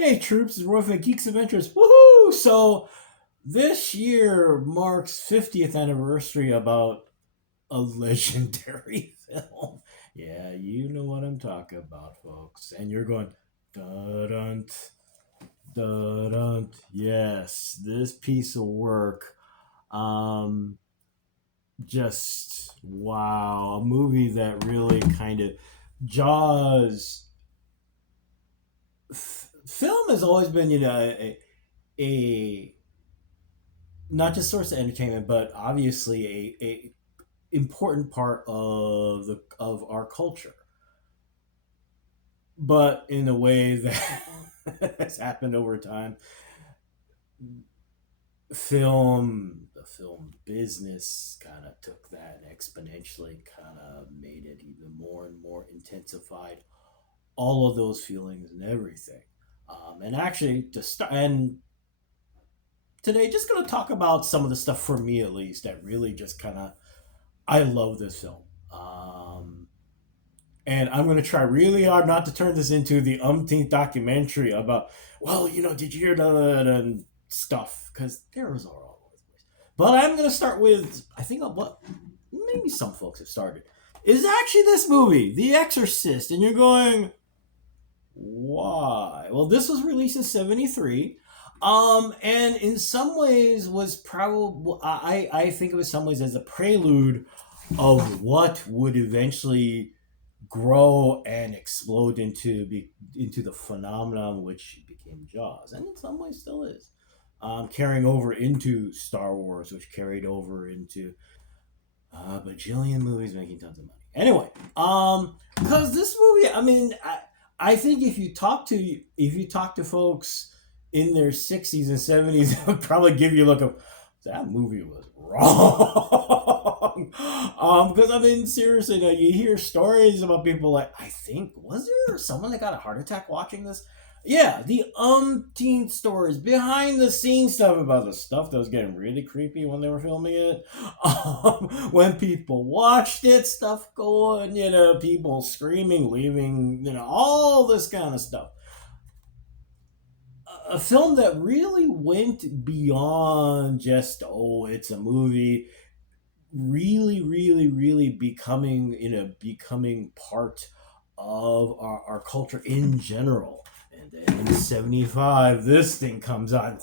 Hey troops, it's Roy from Geeks Adventures. Woohoo! So this year marks 50th anniversary about a legendary film. Yeah, you know what I'm talking about, folks. And you're going, dun dun. Yes, this piece of work. Um, just wow, a movie that really kind of Jaws. Film has always been, a not just source of entertainment, but obviously a important part of the of our culture. But in a way that has happened over time, the film business kind of took that and exponentially kind of made it even more and more intensified all of those feelings and everything. And actually, to start, and today, just going to talk about some of the stuff for me at least that really just kind of I love this film. And I'm going to try really hard not to turn this into the umpteenth documentary about, well, did you hear that and stuff? Because there was all over the place. But I'm going to start with, I think, what maybe some folks have started, is actually this movie, The Exorcist. And you're going, why? Well, this was released in 73. And in some ways was probably, I think of it some ways as a prelude of what would eventually grow and explode into the phenomenon which became Jaws, and in some ways still is, carrying over into Star Wars, which carried over into a bajillion movies making tons of money. Anyway, because this movie, I think if you talk to folks in their 60s and 70s, they'll probably give you a look of that movie was wrong. Because seriously, now you hear stories about people like, I think, was there someone that got a heart attack watching this? Yeah, the umpteen stories, behind the scenes stuff about the stuff that was getting really creepy when they were filming it. When people watched it, stuff going, people screaming, leaving, all this kind of stuff. A film that really went beyond just, oh, it's a movie, really, really, really becoming part of our culture in general. And then in 75, this thing comes on.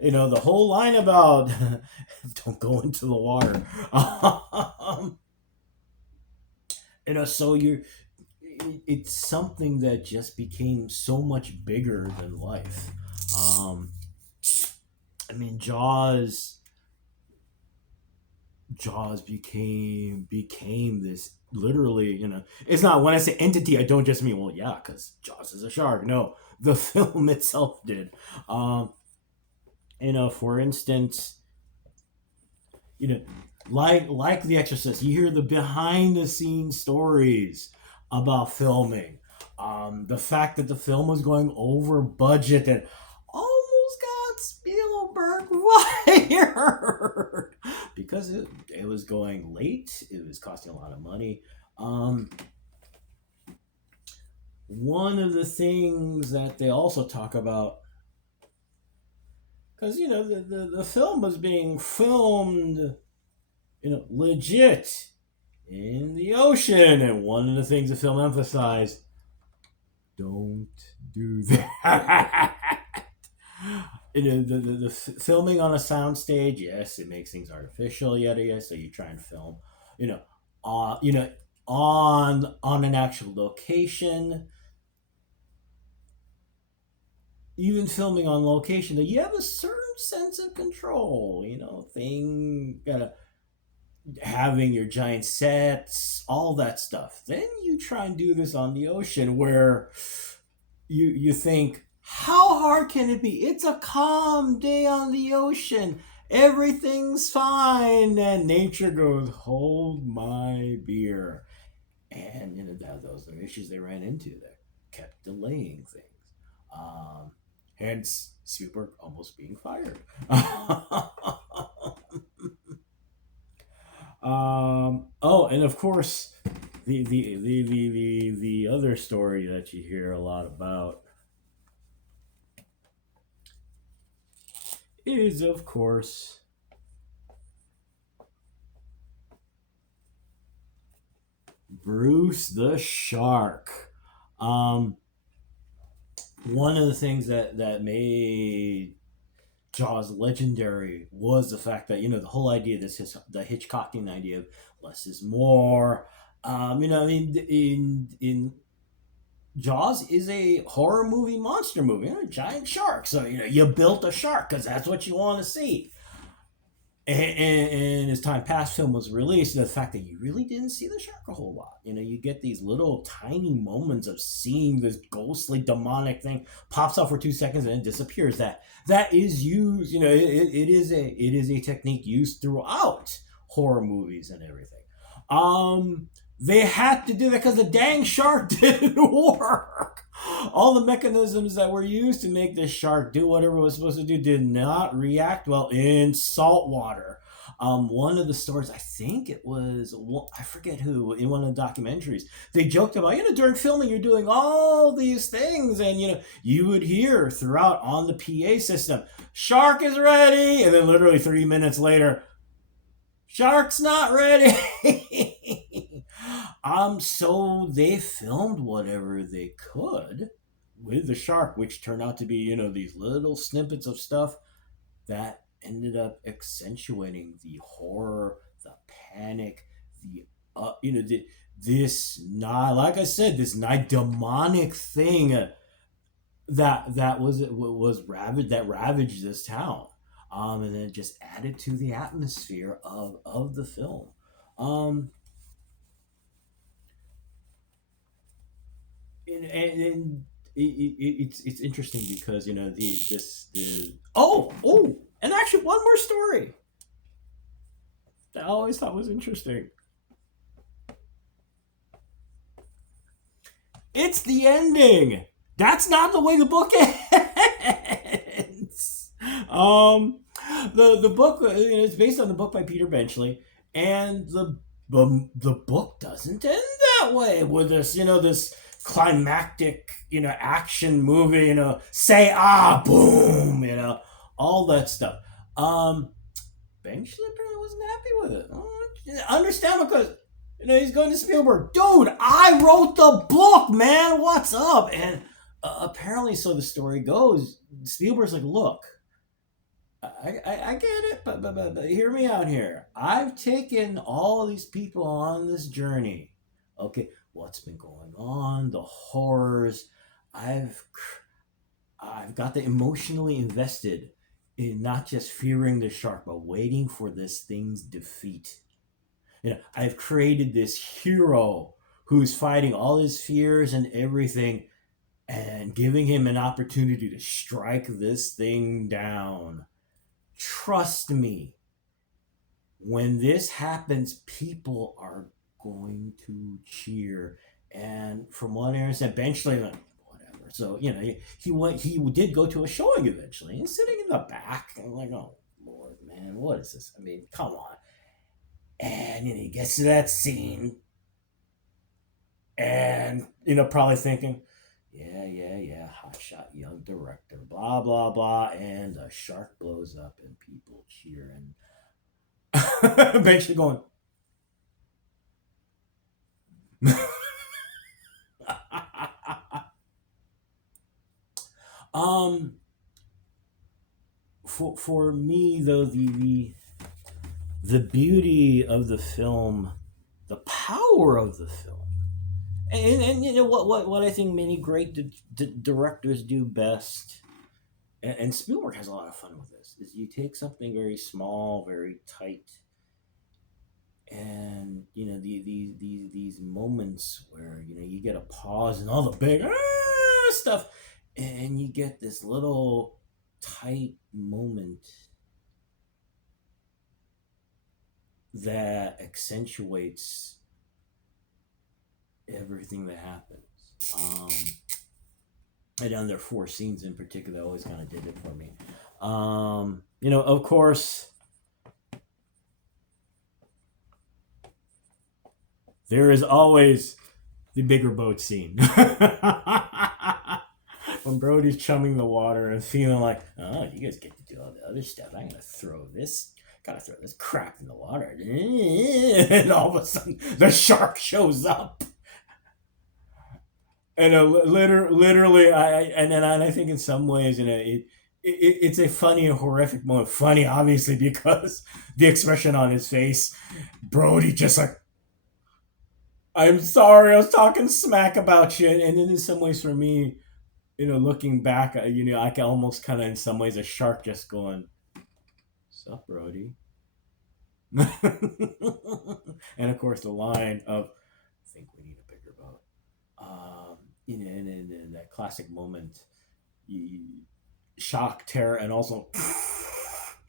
The whole line about don't go into the water. So it's something that just became so much bigger than life. Um, Jaws became this literally, it's not, when I say entity, I don't just mean, well, yeah, because Jaws is a shark. No, the film itself did. For instance, you know like The Exorcist, you hear the behind the scenes stories about filming, the fact that the film was going over budget and almost got Spielberg fired because it was going late, it was costing a lot of money. One of the things that they also talk about, because the film was being filmed, legit in the ocean, and one of the things the film emphasized, don't do that. The filming on a soundstage, yes, it makes things artificial, yada yada. So you try and film, you know, uh, you know, on an actual location. Even filming on location, that you have a certain sense of control. Thing gotta having your giant sets, all that stuff. Then you try and do this on the ocean, where you think, how hard can it be? It's a calm day on the ocean. Everything's fine, and nature goes, hold my beer. And those are issues they ran into that kept delaying things. Um, Hence Spielberg almost being fired. Oh, and of course, the other story that you hear a lot about. is, of course, Bruce the Shark. Um, One of the things that made Jaws legendary was the fact that the whole idea, the Hitchcockian idea of less is more. I mean, in Jaws is a horror movie, monster movie, giant shark. So you built a shark because that's what you want to see. And as time passed, film was released, the fact that you really didn't see the shark a whole lot. You get these little tiny moments of seeing this ghostly demonic thing pops up for 2 seconds and then disappears. That is used. It is a technique used throughout horror movies and everything. They had to do that because the dang shark didn't work. All the mechanisms that were used to make this shark do whatever it was supposed to do did not react well in salt water. One of the stories, I think it was, I forget who, in one of the documentaries, they joked about, during filming, you're doing all these things, and, you would hear throughout on the PA system, shark is ready, and then literally 3 minutes later, shark's not ready. So they filmed whatever they could with the shark, which turned out to be, these little snippets of stuff that ended up accentuating the horror, the panic, the this not, like I said, this night demonic thing that ravaged this town. And then it just added to the atmosphere of the film. Um, and it's interesting because and actually one more story that I always thought was interesting. It's the ending. That's not the way the book ends. The book it's based on the book by Peter Benchley, and the book doesn't end that way with this climactic action movie, say boom, all that stuff. Benchley apparently wasn't happy with it. Understand, because he's going to Spielberg. Dude, I wrote the book, man. What's up? And apparently, so the story goes, Spielberg's like, look, I get it, but hear me out here. I've taken all these people on this journey. Okay, what's been going on? The horrors. I've got the emotionally invested in not just fearing the shark, but waiting for this thing's defeat. I've created this hero who's fighting all his fears and everything, and giving him an opportunity to strike this thing down. Trust me, when this happens, people are going to cheer. And from what I understand, Benchley, like, whatever. So he did go to a showing eventually, and sitting in the back, and like, oh Lord, man, what is this? I mean, come on. And he gets to that scene, and probably thinking, yeah, hotshot young director, blah blah blah, and the shark blows up and people cheer, and Benchley going, for me though, the beauty of the film, the power of the film, and what I think many great directors do best, and Spielberg has a lot of fun with this, is you take something very small, very tight, and these moments where you get a pause and all the big stuff, and you get this little tight moment that accentuates everything that happens. And there are 4 scenes in particular that always kind of did it for me. Of course, there is always the bigger boat scene. when Brody's chumming the water and feeling like, oh, you guys get to do all the other stuff. I'm gonna gotta throw this crap in the water, and all of a sudden the shark shows up. And literally, I think in some ways, it's a funny and horrific moment. Funny, obviously, because the expression on his face, Brody just like, I'm sorry, I was talking smack about you. And then in some ways, for me, looking back, I can almost kind of, in some ways, a shark just going, "Sup, Brody?" And of course, the line of, "I think we need a bigger boat." In that classic moment, you, shock, terror, and also,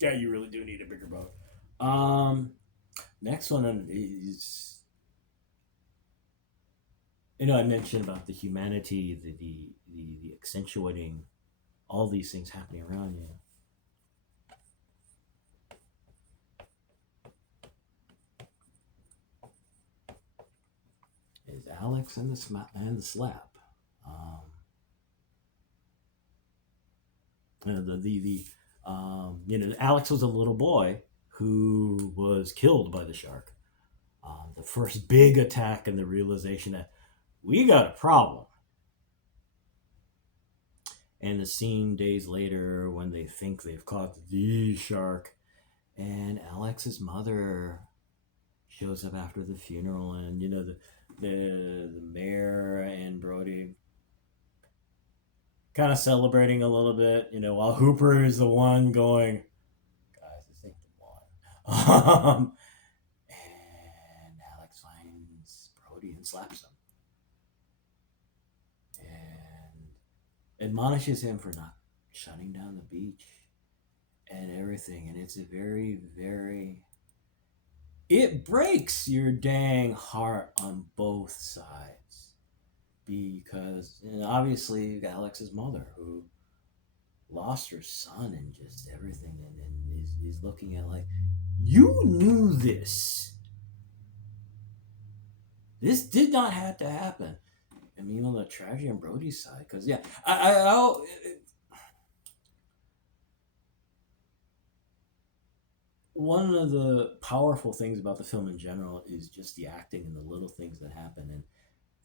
yeah, you really do need a bigger boat. Next one is, I mentioned about the humanity, the accentuating all these things happening around you. Is Alex and the slap. Um, Alex was a little boy who was killed by the shark. The first big attack and the realization that we got a problem. And the scene days later when they think they've caught the shark, and Alex's mother shows up after the funeral, and the mayor and Brody kind of celebrating a little bit, while Hooper is the one going, guys, this ain't the one. And Alex finds Brody and slaps him and admonishes him for not shutting down the beach and everything. And it's a very, very, it breaks your dang heart on both sides, because obviously you got Alex's mother who lost her son and just everything, and is looking at like, you knew this did not have to happen. I mean, on the tragedy on Brody's side, because yeah, one of the powerful things about the film in general is just the acting and the little things that happen. And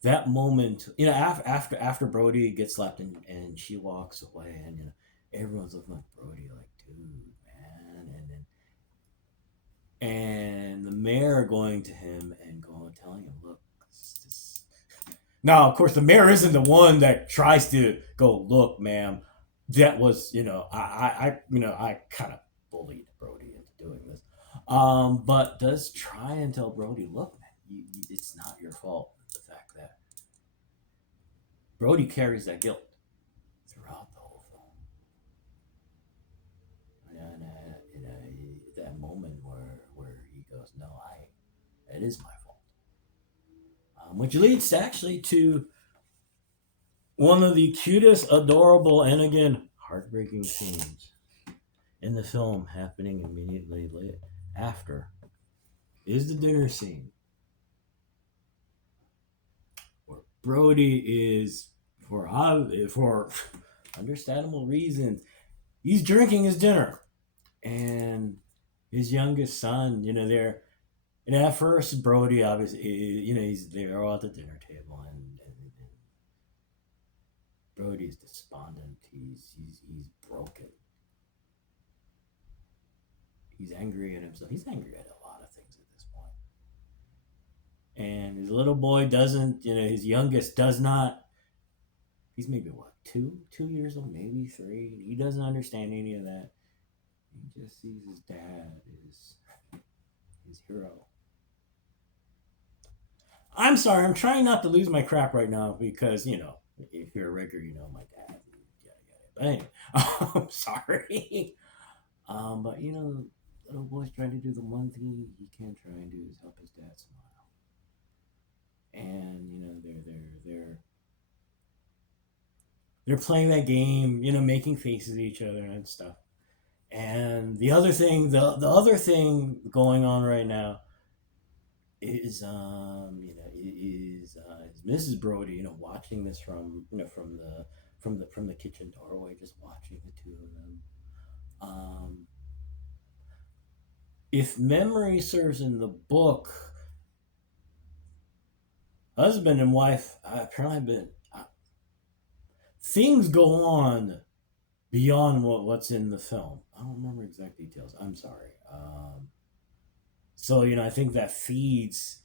that moment, after Brody gets slapped and she walks away, and everyone's looking at Brody like, dude, man, and the mayor going to him and telling him, look, this. Now, of course, the mayor isn't the one that tries to go, look, ma'am, that was, I kind of bullied Brody into doing this, but does try and tell Brody, look, man, it's not your fault. The fact that Brody carries that guilt throughout the whole film. And that moment where he goes, no, it is my fault. Which leads actually to one of the cutest, adorable, and again, heartbreaking scenes in the film happening immediately after is the dinner scene, where Brody is, for understandable reasons, he's drinking his dinner, and his youngest son, and at first Brody obviously, they're all at the dinner table, and Brody's despondent. He's broken. He's angry at himself. He's angry at a lot of things at this point. And his little boy doesn't, his youngest does not. He's maybe what, 2 years old, maybe 3. He doesn't understand any of that. He just sees his dad as his hero. I'm sorry, I'm trying not to lose my crap right now because, if you're a regular, my dad. But anyway, I'm sorry. But little boy's trying to do the one thing he can try and do is help his dad smile. And they're playing that game, making faces at each other and stuff. And the other thing going on right now is Mrs. Brody, watching this from from the kitchen doorway, just watching the two of them. Um, if memory serves in the book, husband and wife apparently have been things go on beyond what's in the film. I don't remember exact details. I'm sorry. So I think that feeds,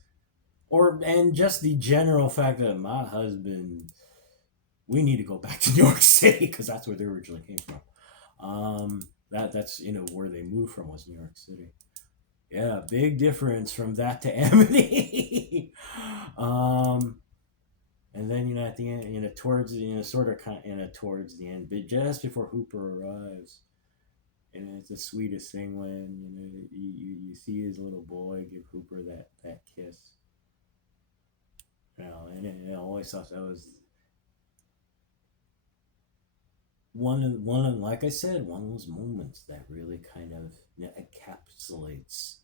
or and just the general fact that my husband, we need to go back to New York City because that's where they originally came from. That's where they moved from was New York City. Yeah, big difference from that to Amity. And then at the end, towards sort of kind, towards the end, but just before Hooper arrives, and it's the sweetest thing when you see his little boy give Hooper that kiss. And I always thought that was one like I said, one of those moments that really kind of encapsulates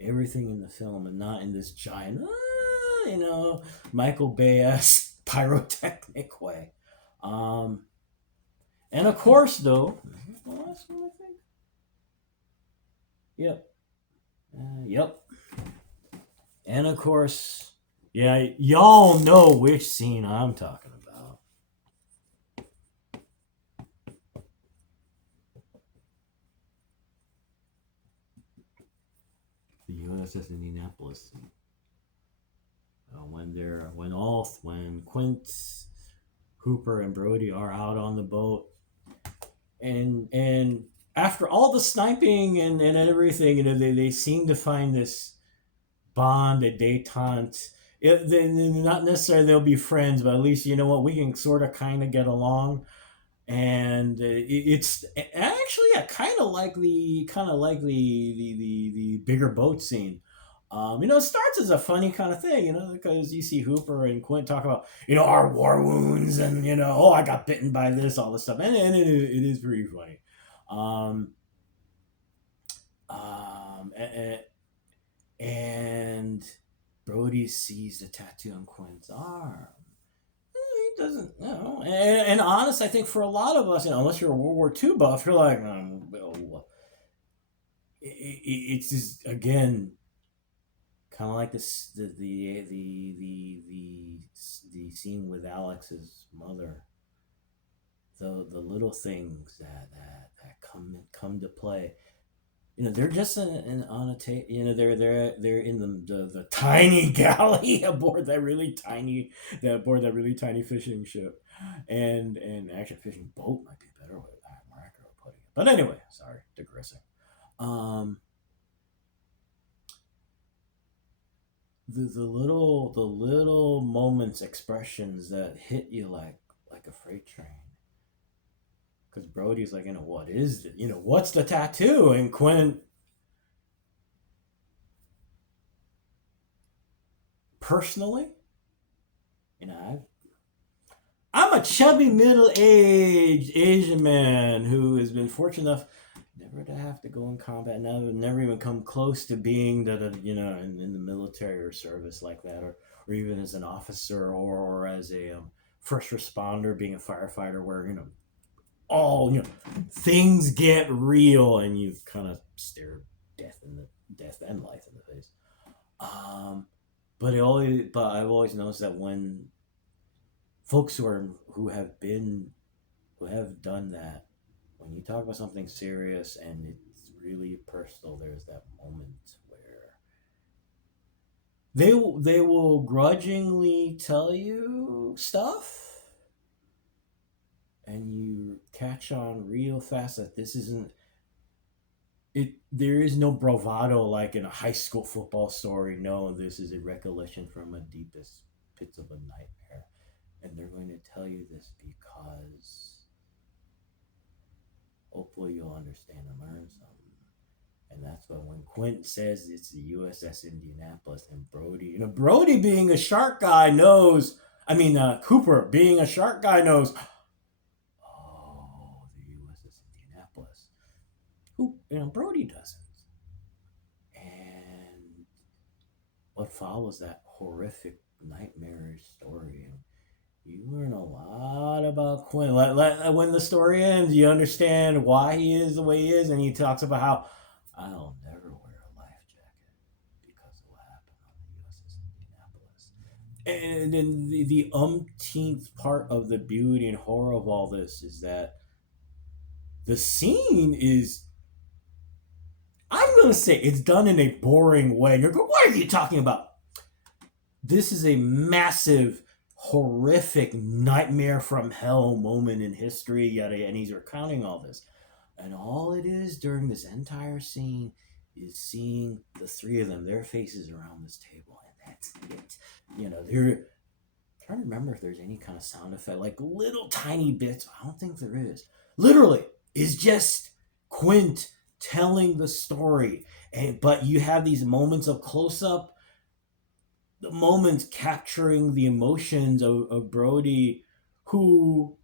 everything in the film, and not in this giant, Michael Bay-esque pyrotechnic way. And of course, though, the last one, I think. Yep. Yep. And of course, yeah, y'all know which scene I'm talking about. The USS Indianapolis. When Quint, Hooper, and Brody are out on the boat, and after all the sniping and everything, they seem to find this bond, a detente. Not necessarily they'll be friends, but at least we can sort of kind of get along. And it's actually kind of like the bigger boat scene. It starts as a funny kind of thing, because you see Hooper and Quint talk about, our war wounds, and oh, I got bitten by this, all this stuff, and it is pretty funny. Um, and Brody sees the tattoo on Quint's arm. He doesn't, and honest, I think for a lot of us, unless you're a World War II buff, you're like, it's just again kind of like this the scene with Alex's mother. The little things that come to play. They're just on a tape. They're in the tiny galley aboard that really tiny fishing ship, and actually fishing boat might be better way more accurate putting it. But anyway, sorry, digressing. The little moments, expressions that hit you like a freight train. Because Brody's like, what is it? What's the tattoo? And Quint, personally, I'm a chubby middle-aged Asian man who has been fortunate enough never to have to go in combat, never even come close to being in the military or service like that, or even as an officer or as a first responder, being a firefighter, where all things get real and you kind of stare death and life in the face. But I've always noticed that when folks who have done that, when you talk about something serious and it's really personal, there's that moment where they will grudgingly tell you stuff, and you catch on real fast that this isn't it. There is no bravado like in a high school football story. No, this is a recollection from a deepest pits of a nightmare, and they're going to tell you this because hopefully you'll understand and learn something. And that's when Quint says it's the USS Indianapolis, and Brody being a shark guy knows. I mean, Cooper being a shark guy knows. Oh, the USS Indianapolis. Who Brody doesn't. What follows that horrific, nightmarish story you learn a lot about Quinn. When the story ends, you understand why he is the way he is, and he talks about how I'll never wear a life jacket because of what happened on the USS Indianapolis. And then the umpteenth part of the beauty and horror of all this is that the scene is, I'm going to say, it's done in a boring way. You're going, what are you talking about? This is a massive, horrific nightmare from hell moment in history, yada, and he's recounting all this. And all it is during this entire scene is seeing the three of them, their faces around this table, and that's it. They're trying to remember if there's any kind of sound effect, like little tiny bits. I don't think there is. Literally, is just Quint telling the story, but you have these moments of close up, the moments capturing the emotions of Brody, who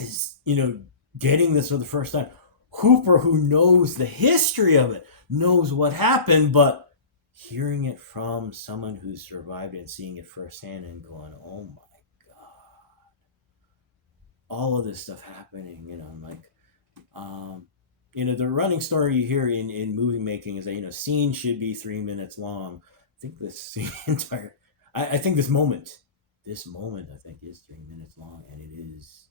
is getting this for the first time. Hooper, who knows the history of it, knows what happened, but hearing it from someone who's survived it and seeing it firsthand and going, oh my God, all of this stuff happening, the running story you hear in movie making is that, scenes should be 3 minutes long. I think this entire, I think this moment, I think is 3 minutes long, and it is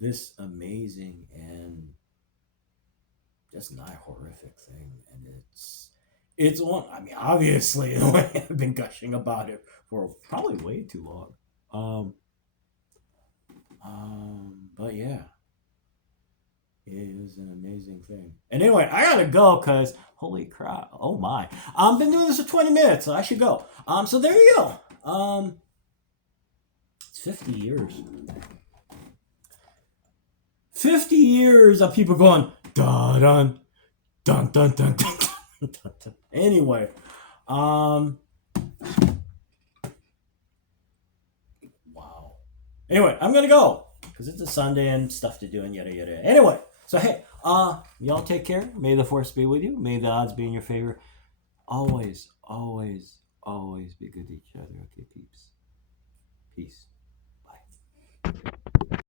this amazing and just not horrific thing, and it's one. I mean, obviously, I've been gushing about it for probably way too long. But yeah, it was an amazing thing. And anyway, I gotta go because holy crap! Oh my, I've been doing this for 20 minutes, so I should go. So there you go. It's 50 years. 50 years of people going dun dun dun dun dun dun. Dun. Anyway, wow. Anyway, I'm gonna go because it's a Sunday and stuff to do and yada yada. Anyway, so hey, y'all take care. May the force be with you. May the odds be in your favor. Always, always, always be good to each other. Okay, peeps. Peace.